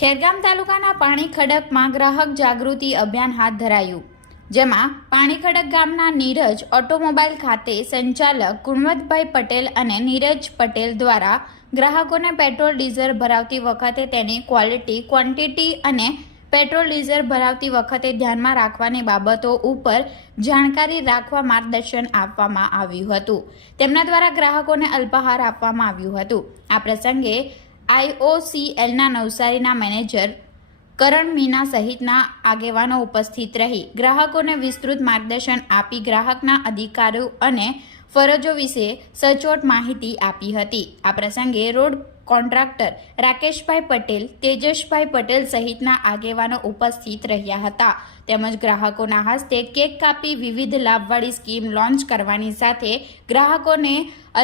ખેરગામ તાલુકાના પાણીખડકમાં ગ્રાહક જાગૃતિ અભિયાન હાથ ધરાયું, જેમાં પાણીખડક ગામના નીરજ ઓટોમોબાઈલ ખાતે સંચાલક ગુણવંતભાઈ પટેલ અને નીરજ પટેલ દ્વારા ગ્રાહકોને પેટ્રોલ ડીઝલ ભરાવતી વખતે તેની ક્વોલિટી, ક્વોન્ટિટી અને પેટ્રોલ ડીઝલ ભરાવતી વખતે ધ્યાનમાં રાખવાની બાબતો ઉપર જાણકારી રાખવા માર્ગદર્શન આપવામાં આવ્યું હતું. તેમના દ્વારા ગ્રાહકોને અલ્પાહાર આપવામાં આવ્યું હતું. આ પ્રસંગે IOCLના નવસારીના મેનેજર કરણ મીના સહિતના આગેવાનો ઉપસ્થિત રહી ગ્રાહકોને વિસ્તૃત માર્ગદર્શન આપી ગ્રાહકના અધિકારો અને ફરજો વિશે સચોટ માહિતી આપી હતી. આ પ્રસંગે રોડ કોન્ટ્રાક્ટર રાકેશભાઈ પટેલ, તેજસભાઈ પટેલ સહિતના આગેવાનો ઉપસ્થિત રહ્યા હતા. તેમજ ગ્રાહકોના હસ્તે કેક કાપી વિવિધ લાભવાળી સ્કીમ લોન્ચ કરવાની સાથે ગ્રાહકોને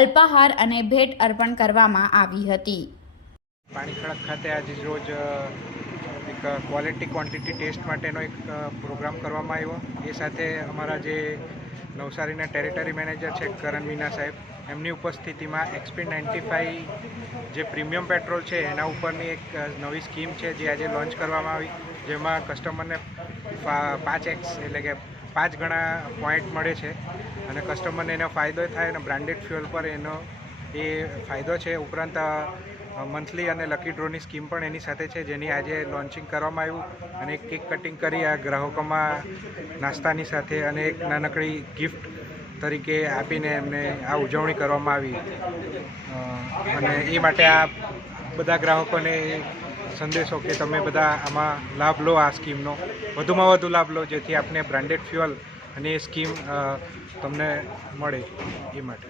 અલ્પાહાર અને ભેટ અર્પણ કરવામાં આવી હતી. પાણીખડક ખાતે આજે રોજ એક ક્વોલિટી ક્વોન્ટિટી ટેસ્ટ માટેનો એક પ્રોગ્રામ કરવામાં આવ્યો. એ સાથે અમારા જે નવસારીના ટેરિટરી મેનેજર છે કરણ મીના સાહેબ, એમની ઉપસ્થિતિમાં XP95 જે પ્રીમિયમ પેટ્રોલ છે એના ઉપરની એક નવી સ્કીમ છે જે આજે લોન્ચ કરવામાં આવી, જેમાં કસ્ટમરને 5x એટલે કે 5 ગણા પોઈન્ટ મળે છે અને કસ્ટમરને એનો ફાયદો થાય અને બ્રાન્ડેડ ફ્યુઅલ પર એનો એ ફાયદો છે. ઉપરાંત મંથલી અને લકી ડ્રોની સ્કીમ પણ એની સાથે છે, જેની આજે લોન્ચિંગ કરવામાં આવ્યું અને એક કેક કટિંગ કરી આ ગ્રાહકોમાં નાસ્તાની સાથે અને એક નાનકડી ગિફ્ટ તરીકે આપીને એમને આ ઉજવણી કરવામાં આવી. અને એ માટે આ બધા ગ્રાહકોને સંદેશો કે તમે બધા આમાં લાભ લો, આ સ્કીમનો વધુમાં વધુ લાભ લો, જેથી આપને બ્રાન્ડેડ ફ્યુઅલ અને એ સ્કીમ તમને મળે એ માટે.